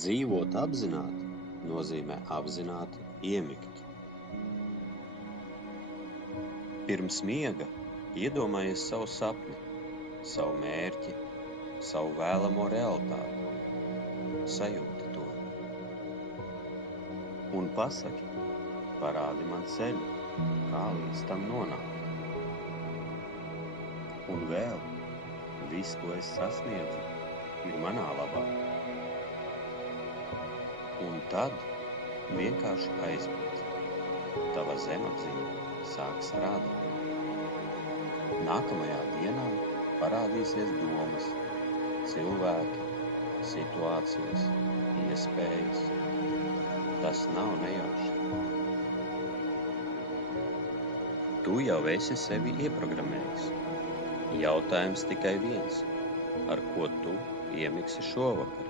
Dzīvot apzināti nozīmē apzināti iemigt. Pirms miega iedomājies savu sapni, savu mērķi, savu vēlamo realitāti. Sajūti to. Un pasaki, parādi man ceļu, kā līdz tam nonākt. Un vēl, viss, ko es sasniedzu, ir manā labā. Un tad vienkārši aizmirst. Tava zemapziņa sāk strādāt. Nākamajā dienā parādīsies domas, cilvēki, situācijas, iespējas. Tas nav nejauši. Tu jau esi sevi ieprogrammējis. Jautājums tikai viens, ar ko tu iemiksi šovakar.